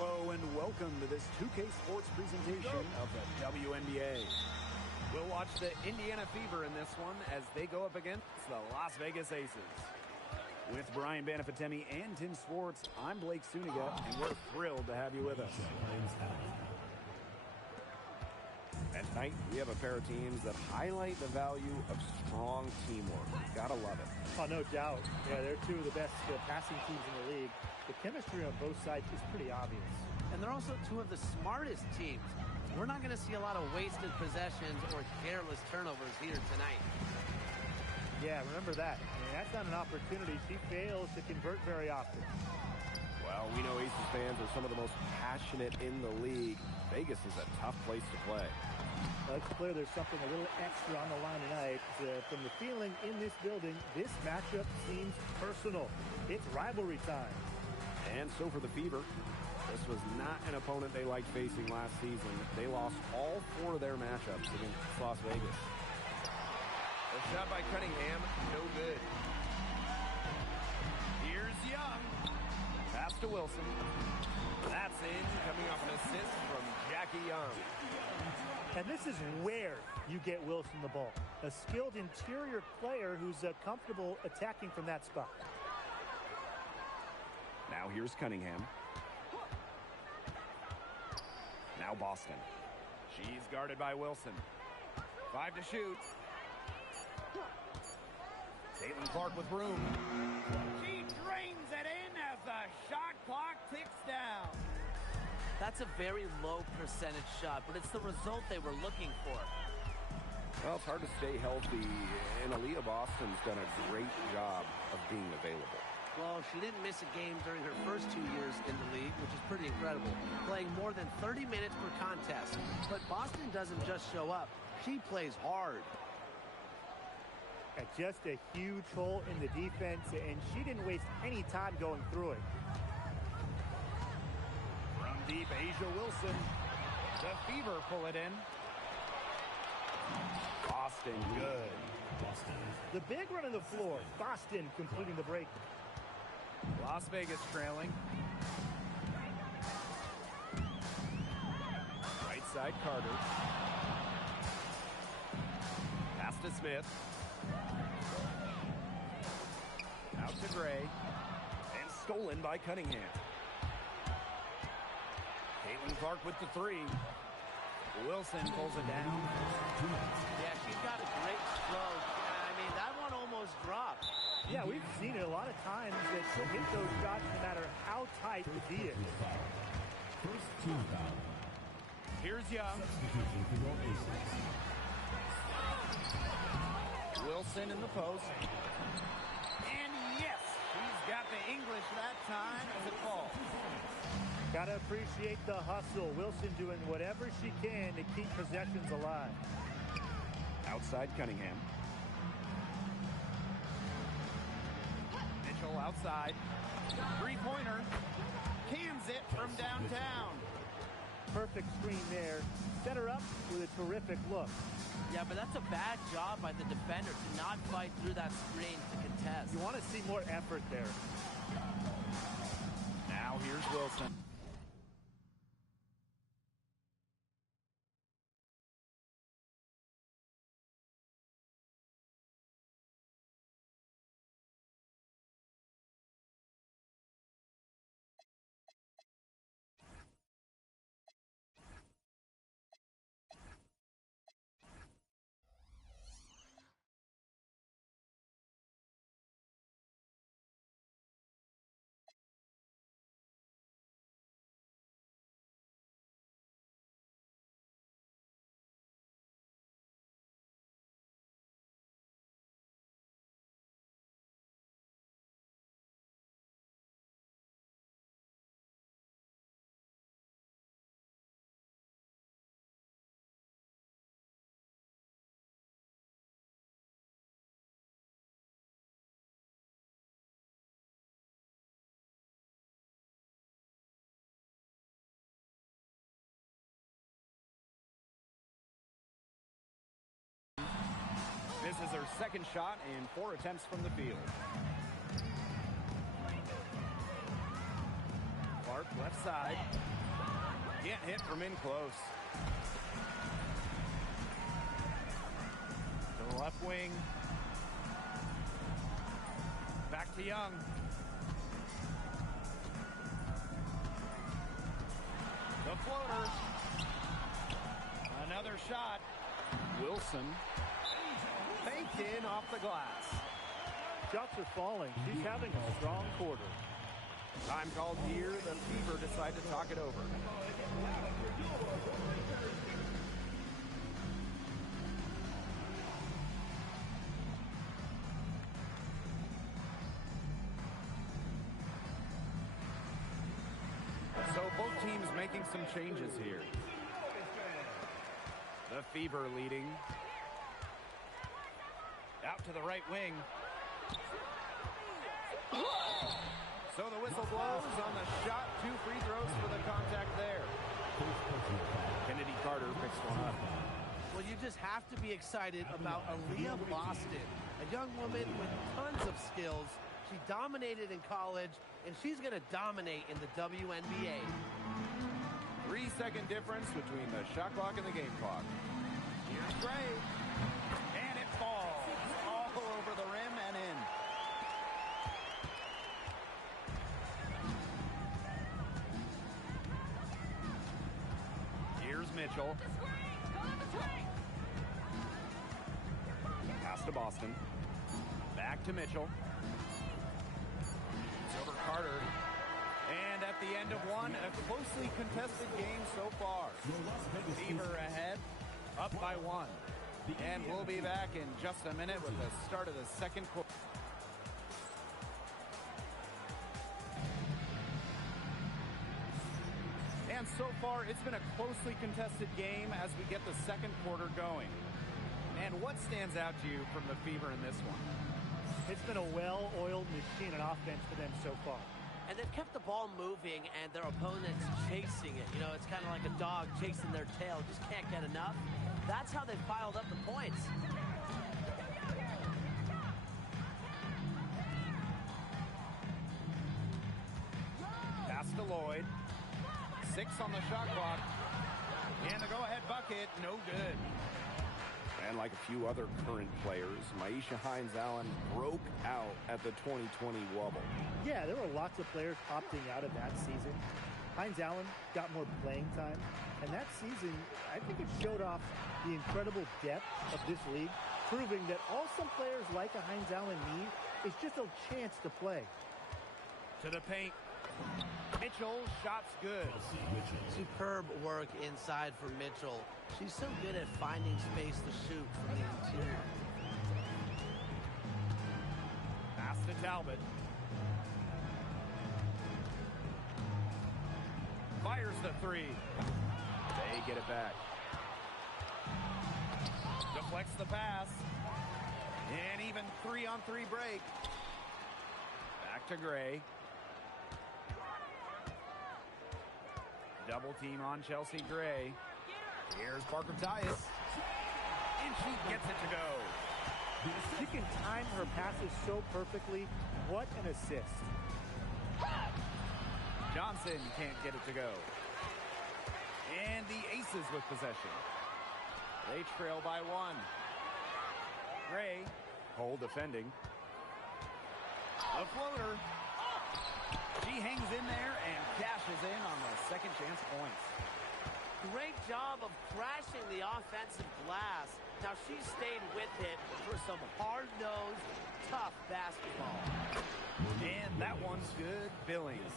Hello and welcome to this 2K Sports presentation of the WNBA. We'll watch the Indiana Fever in this one as they go up against the Las Vegas Aces. With Brian Banafatemi and Tim Swartz, I'm Blake Suniga, and we're thrilled to have you with us. And tonight, we have a pair of teams that highlight the value of strong teamwork. Gotta love it. Oh, no doubt. Yeah, they're two of the best passing teams in the league. The chemistry on both sides is pretty obvious. And they're also two of the smartest teams. We're not going to see a lot of wasted possessions or careless turnovers here tonight. Yeah, remember that. I mean, that's not an opportunity she fails to convert very often. Well, we know Aces fans are some of the most passionate in the league. Vegas is a tough place to play. Well, it's clear there's something a little extra on the line tonight. From the feeling in this building, this matchup seems personal. It's rivalry time. And so for the Fever, this was not an opponent they liked facing last season. They lost all 4 of their matchups against Las Vegas. A shot by Cunningham, no good. Here's Young. Pass to Wilson. That's in, coming off an assist from Jackie Young. And this is where you get Wilson the ball. A skilled interior player who's comfortable attacking from that spot. Now here's Cunningham. Now Boston. She's guarded by Wilson. 5 to shoot. Caitlin Clark with room. She drains it in as the shot clock ticks down. That's a very low percentage shot, but it's the result they were looking for. Well, it's hard to stay healthy, and Aaliyah Boston's done a great job of being available. Well, she didn't miss a game during her first 2 years in the league, which is pretty incredible, playing more than 30 minutes per contest. But Boston doesn't just show up. She plays hard. Just a huge hole in the defense, and she didn't waste any time going through it. From deep, Asia Wilson. The Fever pull it in. Boston, good. Boston. The big run on the floor. Boston completing the break. Las Vegas trailing. Right side, Carter. Pass to Smith. Out to Gray. And stolen by Cunningham. Caitlin Clark with the 3. Wilson pulls it down. Yeah, she's got a great stroke. I mean, that one almost dropped. Yeah, we've seen it a lot of times that she'll hit those shots no matter how tight the D is. First team foul. Here's Young. Wilson in the post. And yes, she's got the English that time as a call. Gotta appreciate the hustle. Wilson doing whatever she can to keep possessions alive. Outside Cunningham. Mitchell outside. 3-pointer. Cans it from downtown. Perfect screen there. Set her up with a terrific look. Yeah, but that's a bad job by the defender to not fight through that screen to contest. You want to see more effort there. Now here's Wilson. This is her second shot in 4 attempts from the field. Clark. Left side. Can't hit from in close. To the left wing. Back to Young. The floater. Another shot. Wilson. Faked in off the glass. Shots are falling. She's having a strong quarter. Time called here. The Fever decide to talk it over. So both teams making some changes here. The Fever leading. Out to the right wing. So the whistle blows on the shot. 2 free throws for the contact there. Kennedy Carter picks one up. Well, you just have to be excited about Aaliyah Boston, a young woman with tons of skills. She dominated in college, and she's going to dominate in the WNBA. 3-second difference between the shot clock and the game clock. Here's Gray. And it falls all over the rim and in. Here's Mitchell. Pass to Boston. Back to Mitchell. It's over Carter. And at the end of one, a closely contested game so far. Fever ahead, up by 1. And we'll be back in just a minute with the start of the second quarter. And so far, it's been a closely contested game as we get the second quarter going. And what stands out to you from the Fever in this one? It's been a well-oiled machine on offense for them so far. And they've kept the ball moving and their opponents chasing it. You know, it's kind of like a dog chasing their tail, just can't get enough. That's how they've piled up the points. Pass to Lloyd. 6 on the shot clock. And the go-ahead bucket, no good. And like a few other current players, Myisha Hines-Allen broke out at the 2020 Wubble. Yeah, there were lots of players opting out of that season. Hines-Allen got more playing time, and that season, I think it showed off the incredible depth of this league, proving that all some players like a Hines-Allen need is just a chance to play. To the paint. Mitchell, shot's good. Superb work inside for Mitchell. She's so good at finding space to shoot from the interior. Pass to Talbot. Fires the 3. They get it back. Deflects the pass. And even 3-on-3 break. Back to Gray. Double team on Chelsea Gray. Here's Parker Tyus. And she gets it to go. She can time her passes so perfectly. What an assist. Johnson can't get it to go. And the Aces with possession. They trail by 1. Gray, Cole defending. A floater. She hangs in there and cashes in on the second chance points. Great job of crashing the offensive glass. Now she stayed with it for some hard-nosed, tough basketball. And that one's good. Billings.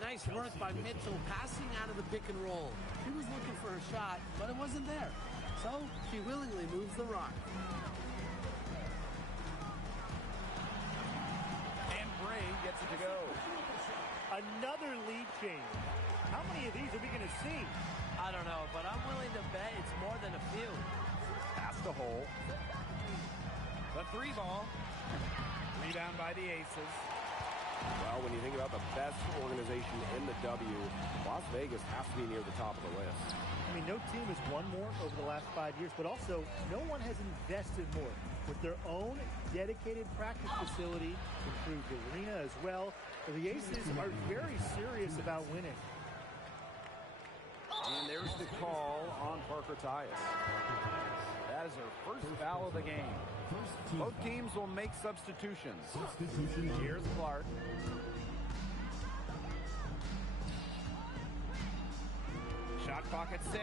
Nice work by Mitchell passing out of the pick and roll. She was looking for a shot, but it wasn't there. So she willingly moves the rock. And Bray gets it to go. Another lead change. How many of these are we going to see? I don't know, but I'm willing to bet it's more than a few. Pass to Hole. The 3 ball. Rebound by the Aces. Well, when you think about the best organization in the W, Las Vegas has to be near the top of the list. I mean, no team has won more over the last 5 years, but also no one has invested more with their own dedicated practice facility, improved arena as well. The Aces are very serious about winning. And there's the call on Parker Tyus. That is her first foul of the game. Both teams will make substitutions. Here's Clark. Shot clock at 6.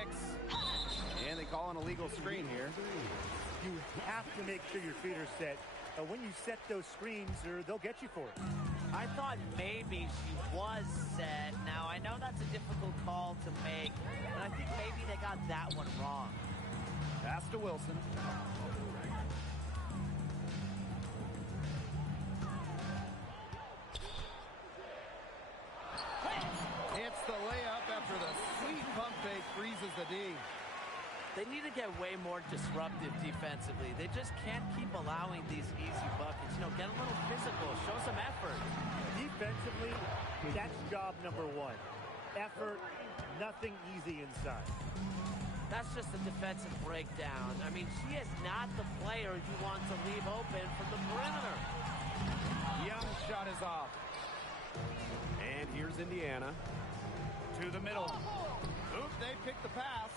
And they call an illegal screen here. You have to make sure your feet are set. When you set those screens, they'll get you for it. I thought maybe she was set. Now, I know that's a difficult call to make, but I think maybe they got that one wrong. Pass to Wilson. Hits the layup after the sweet pump fake freezes the D. They need to get way more disruptive defensively. They just can't keep allowing these easy buckets. You know, get a little physical, show some effort. Defensively, that's job number 1. Effort, nothing easy inside. That's just a defensive breakdown. I mean, she is not the player you want to leave open from the perimeter. Young's shot is off. And here's Indiana. To the middle. Oop, they picked the pass.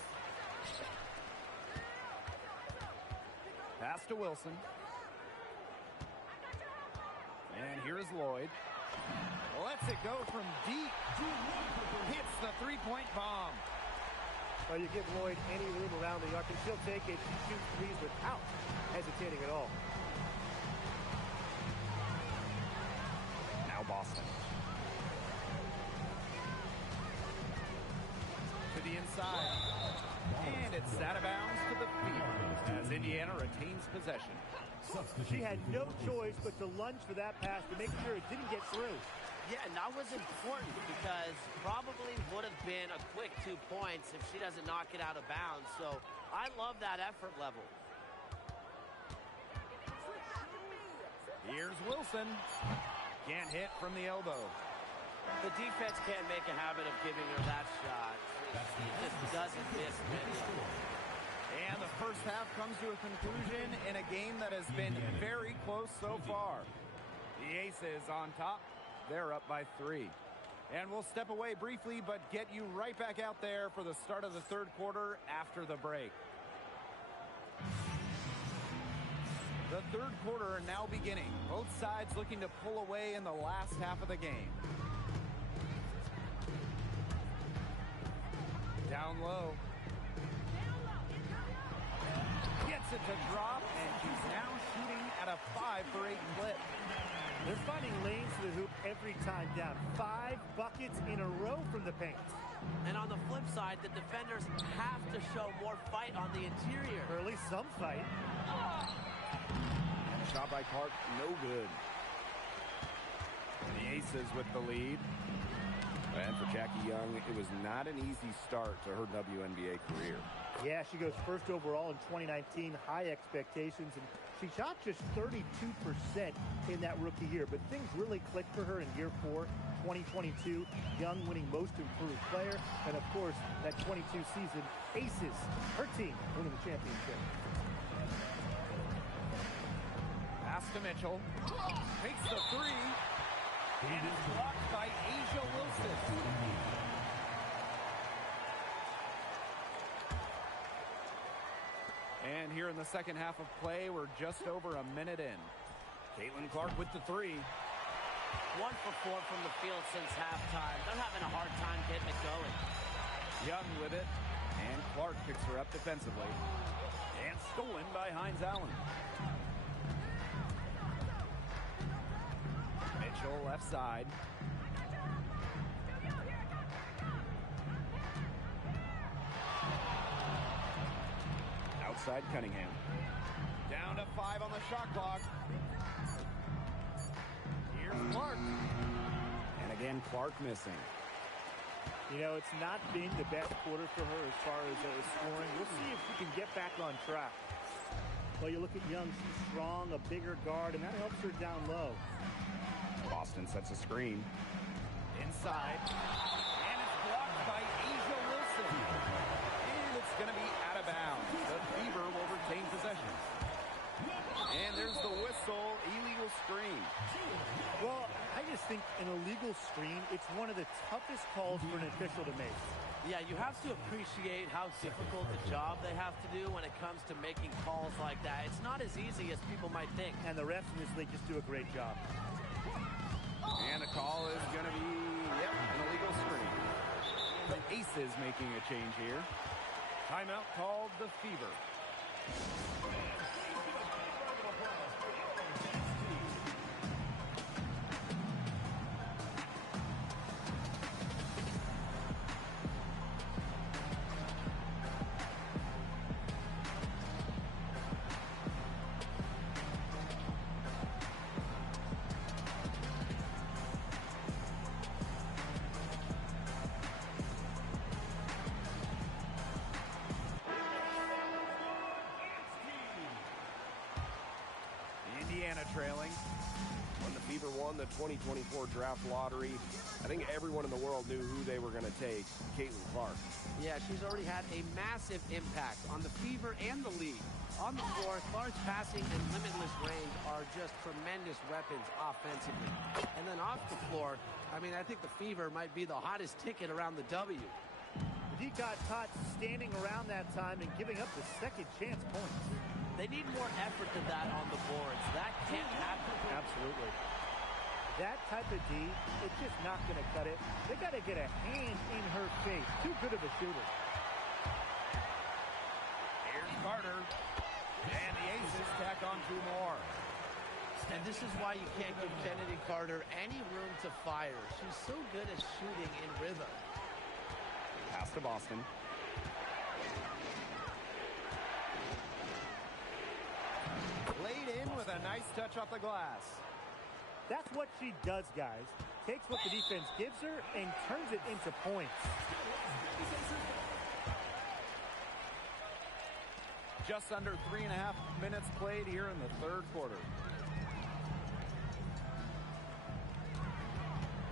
Pass to Wilson. And here's Lloyd. Lets it go from deep. Hits the three-point bomb. Well, you give Lloyd any room around the arc, and she'll take it and shoot threes without hesitating at all. Now Boston. To the inside. And it's out of bounds to the field as Indiana retains possession. She had no choice but to lunge for that pass to make sure it didn't get through. Yeah, and that was important because probably would have been a quick 2 points if she doesn't knock it out of bounds. So I love that effort level. Here's Wilson. Can't hit from the elbow. The defense can't make a habit of giving her that shot. She just doesn't miss many of them. And the first half comes to a conclusion in a game that has been very close so far. The Aces on top. They're up by 3. And we'll step away briefly, but get you right back out there for the start of the third quarter after the break. The third quarter now beginning. Both sides looking to pull away in the last half of the game. Down low. Gets it to drop, and she's now shooting at a 5-for-8 clip. They're finding lanes to the hoop every time down. 5 buckets in a row from the paint. And on the flip side, the defenders have to show more fight on the interior. Or at least some fight. Shot by Clark, no good. The Aces with the lead. And for Jackie Young, it was not an easy start to her WNBA career. Yeah, she goes first overall in 2019, high expectations, and she shot just 32% in that rookie year. But things really clicked for her in year 4, 2022. Young winning most improved player, and of course, that 22 season, Aces, her team winning the championship. Pass to Mitchell. Takes the 3. And it's blocked by A'ja Wilson. And here in the second half of play, we're just over a minute in. Caitlin Clark with the 3. 1 for 4 from the field since halftime. They're having a hard time getting it going. Young with it. And Clark picks her up defensively. And stolen by Hines Allen. Mitchell left side. Outside Cunningham. Down to 5 on the shot clock. Here's Clark. And again, Clark missing. You know, it's not been the best quarter for her as far as scoring. We'll see if she can get back on track. Well, you look at Young, she's strong, a bigger guard, and that helps her down low. Boston sets a screen. Inside. And it's blocked by A'ja Wilson. And it's going to be out of bounds. The Fever will retain possession. And there's the whistle, illegal screen. Well, I just always think an illegal screen, it's one of the toughest calls for an official to make. Yeah, you have to appreciate how difficult the job they have to do when it comes to making calls like that. It's not as easy as people might think. And the refs in this league just do a great job. And the call is going to be, an illegal screen. The Aces making a change here. Timeout called the Fever. Indiana trailing. When the Fever won the 2024 draft lottery, I think everyone in the world knew who they were going to take, Caitlin Clark. Yeah, she's already had a massive impact on the Fever and the league. On the floor, Clark's passing and limitless range are just tremendous weapons offensively. And then off the floor, I mean, I think the Fever might be the hottest ticket around the W. He got caught standing around that time and giving up the second chance points. They need more effort than that on the boards. That can't happen. Absolutely. That type of D, it's just not going to cut it. They got to get a hand in her face. Too good of a shooter. Here's Carter. And the Aces tack on 2 more. And this is why you can't give Kennedy Carter any room to fire. She's so good at shooting in rhythm. Pass to Boston. Laid in with a nice touch off the glass. That's what she does, guys. Takes what the defense gives her and turns it into points. Just under 3.5 minutes played here in the third quarter.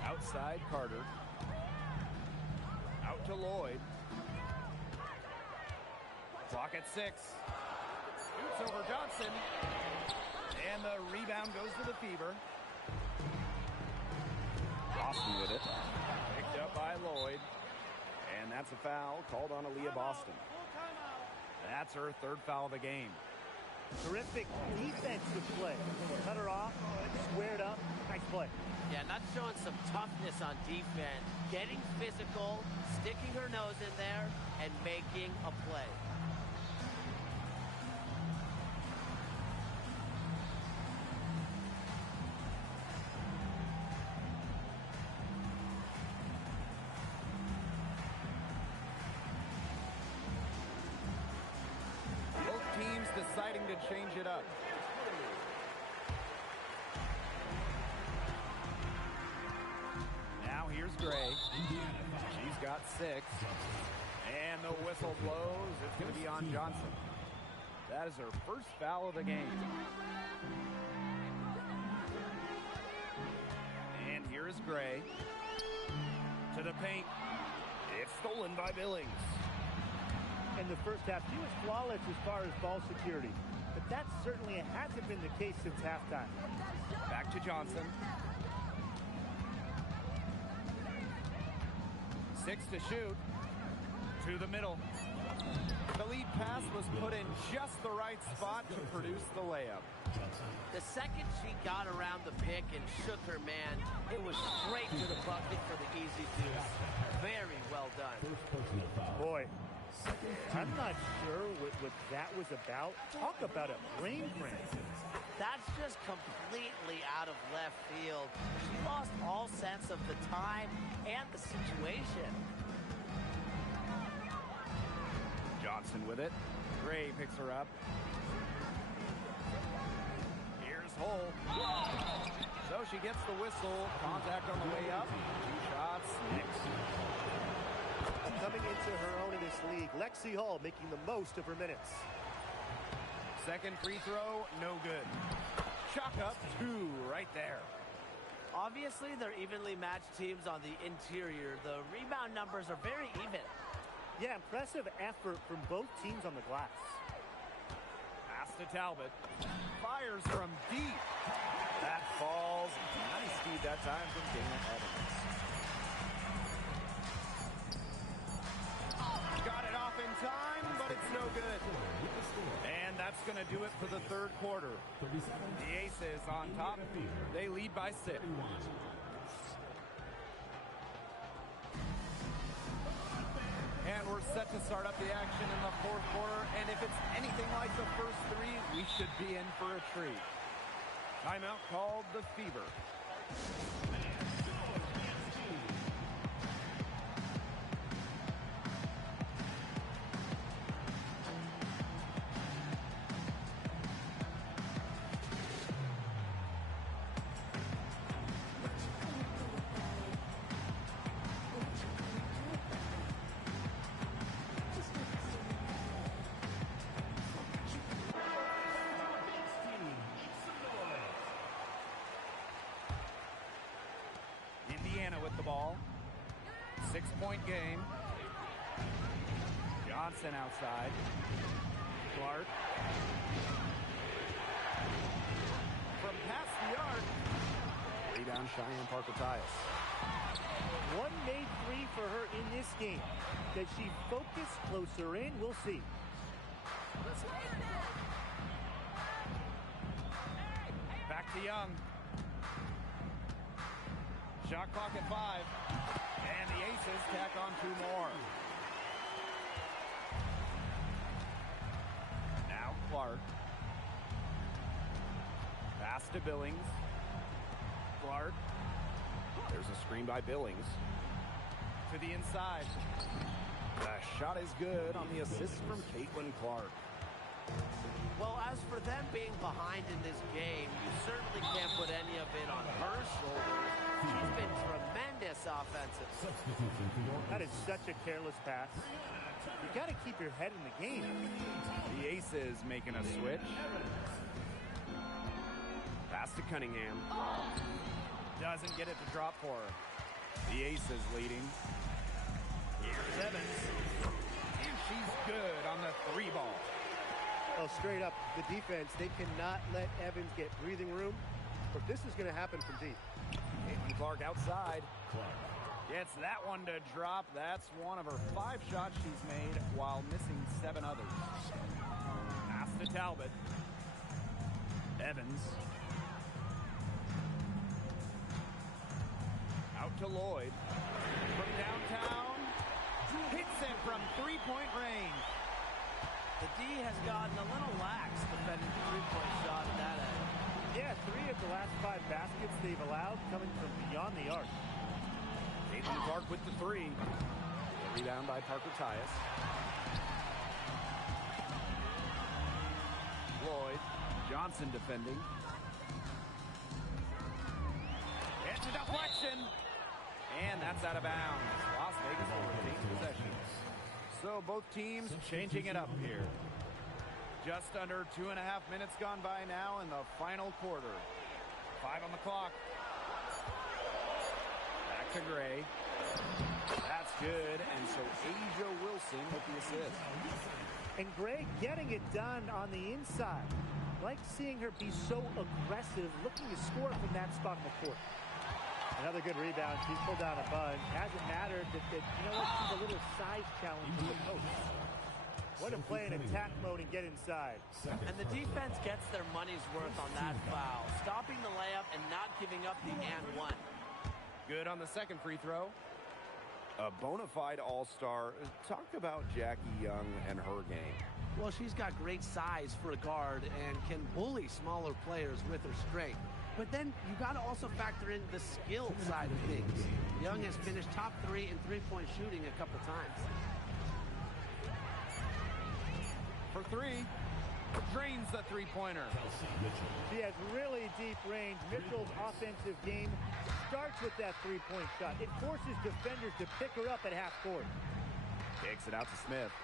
Outside Carter. Out to Lloyd. Clock at 6. Shoots over Johnson. And the rebound goes to the Fever. Boston with it. Picked up by Lloyd. And that's a foul called on Aaliyah Boston. That's her 3rd foul of the game. Terrific defensive play. Cut her off, squared up, nice play. Yeah, not showing some toughness on defense. Getting physical, sticking her nose in there, and making a play. Deciding to change it up. Now here's Gray. She's got 6. And the whistle blows. It's going to be on Johnson. That is her 1st foul of the game. And here is Gray. To the paint. It's stolen by Billings. In the first half, she was flawless as far as ball security. But that certainly hasn't been the case since halftime. Back to Johnson. 6 to shoot. To the middle. The lead pass was put in just the right spot to produce the layup. The second she got around the pick and shook her man, it was straight to the bucket for the easy deuce. Very well done. Boy, I'm not sure what that was about. Talk about a brain cramp. That's just completely out of left field. She lost all sense of the time and the situation. Johnson with it. Gray picks her up. Here's Hull. So she gets the whistle. Contact on the way up. 2 shots. Next. Coming into her own in this league, Lexi Hull making the most of her minutes. Second free throw, no good. Chalk up 2 right there. Obviously, they're evenly matched teams on the interior. The rebound numbers are very even. Yeah, impressive effort from both teams on the glass. Pass to Talbot. Fires from deep. That falls. Nice speed that time from Dana Evans. Got it off in time, but it's no good. And that's going to do it for the third quarter. The Aces on top. They lead by 6. And we're set to start up the action in the fourth quarter. And if it's anything like the first 3, we should be in for a treat. Timeout called the Fever. With the ball. 6-point game. Johnson outside. Clark. From past the arc. Rebound Cheyenne Parker-Tyus. One made 3 for her in this game. Does she focus closer in? We'll see. Back to Young. Shot clock at 5. And the Aces tack on 2 more. Now Clark. Pass to Billings. Clark. There's a screen by Billings. To the inside. The shot is good on the assist from Caitlin Clark. Well, as for them being behind in this game, you certainly can't put any of it on her shoulders. She's been tremendous offensively. That is such a careless pass. You got to keep your head in the game. The Aces making a switch. Pass to Cunningham. Doesn't get it to drop for her. The Aces leading. Here's Evans. And she's good on the 3 ball. Oh, straight up, the defense, they cannot let Evans get breathing room, but this is going to happen from deep. Caitlin Clark outside. Gets that one to drop. That's one of her 5 shots she's made while missing 7 others. Pass to Talbot. Evans. Out to Lloyd. From downtown. Hits it from 3-point range. The D has gotten a little lax defending the 3-point shot at that end. Yeah, 3 of the last 5 baskets they've allowed coming from beyond the arc. Caitlin Clark with the 3. Rebound by Parker-Tyus. Lloyd. Johnson defending. It's a deflection. And that's out of bounds. Las Vegas will retain possession. So both teams changing it up here. Just under 2.5 minutes gone by now in the final quarter. 5 on the clock. Back to Gray. That's good. And so Asia Wilson with the assist. And Gray getting it done on the inside. Like seeing her be so aggressive, looking to score from that spot in the court. Another good rebound. She's pulled down a bunch. Hasn't mattered that you know what? She's a little size challenge from the post. What to play in attack mode and get inside. And the defense gets their money's worth on that foul. Stopping the layup and not giving up the and one. Good on the second free throw. A bona fide all-star. Talk about Jackie Young and her game. Well, she's got great size for a guard and can bully smaller players with her strength. But then you got to also factor in the skill side of things. Young has finished top 3 in 3-point shooting a couple times. For 3, drains the 3-pointer. She has really deep range. Mitchell's offensive game starts with that 3-point shot. It forces defenders to pick her up at half court. Kicks it out to Smith.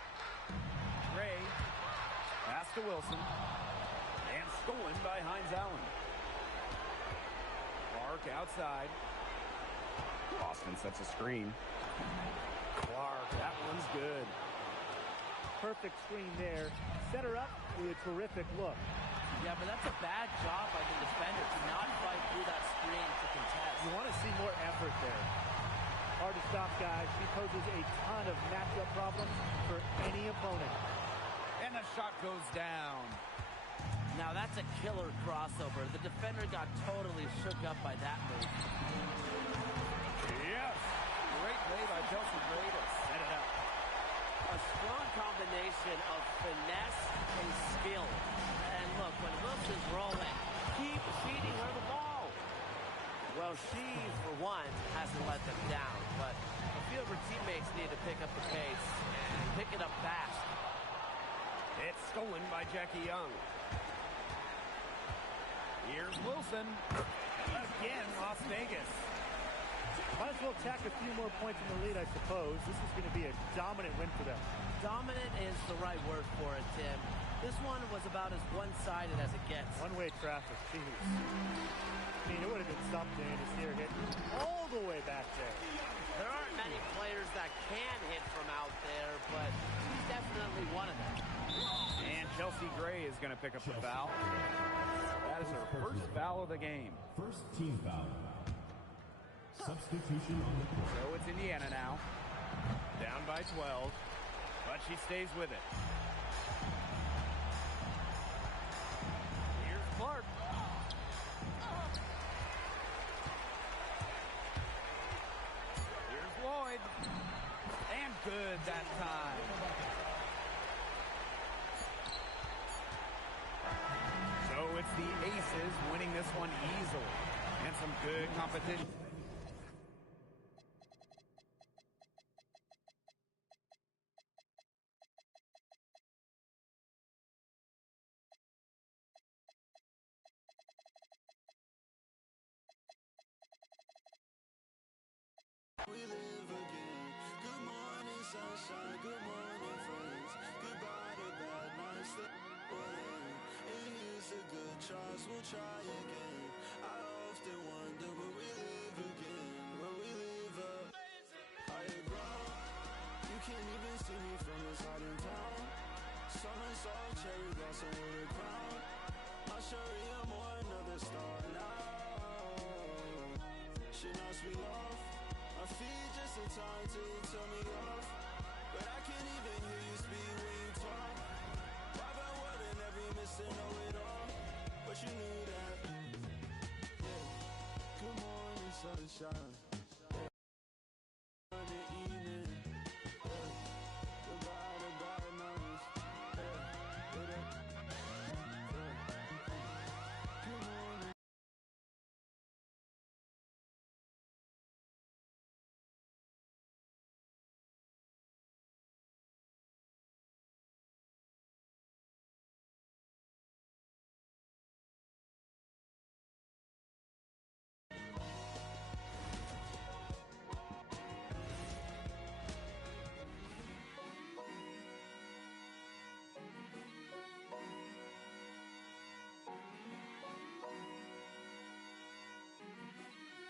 Gray. Pass to Wilson. And stolen by Hines Allen. Clark outside. Austin sets a screen. Clark, that one's good. Perfect screen there. Set her up with a terrific look. Yeah, but that's a bad job by the defender to not fight through that screen to contest. You want to see more effort there. Hard to stop, guys. She poses a ton of matchup problems for any opponent. And the shot goes down. Now that's a killer crossover. The defender got totally shook up by that move. Yes. Great play by Chelsea Gray to set it up. A strong combination of finesse and skill. And look, when Wilson's rolling, keep feeding her the ball. Well, she, for one, hasn't let them down, but a few of her teammates need to pick up the pace and pick it up fast. It's stolen by Jackie Young. Here's Wilson. Again, Las Vegas. Might as well tack a few more points in the lead, I suppose. This is going to be a dominant win for them. Dominant is the right word for it, Tim. This one was about as one-sided as it gets. One-way traffic, jeez. I mean, it would have been something to see her hit all the way back there. There aren't many players that can hit from out there, but she's definitely one of them. And Chelsea Gray is going to pick up the foul. That is her first foul of the game. First team foul. Substitution on the court. So it's Indiana now. Down by 12. But she stays with it. Here's Clark. Here's Lloyd. And good that time. So it's the Aces winning this one easily. And some good competition. We live again. Good morning, sunshine. Good morning, friends. Goodbye to bad nights that were in. And here's a good tries. We'll try again. I often wonder where we live again. Where we live up. Higher ground. You can't even see me from this hot in town. Summer soft cherry blossom with a crown. I'll show you more another star now. She knocks me off. My feet just in time to tell me off. But I can't even hear you speak when you talk. Private word and every mister know it all. But you knew that. Yeah. Good morning, sunshine.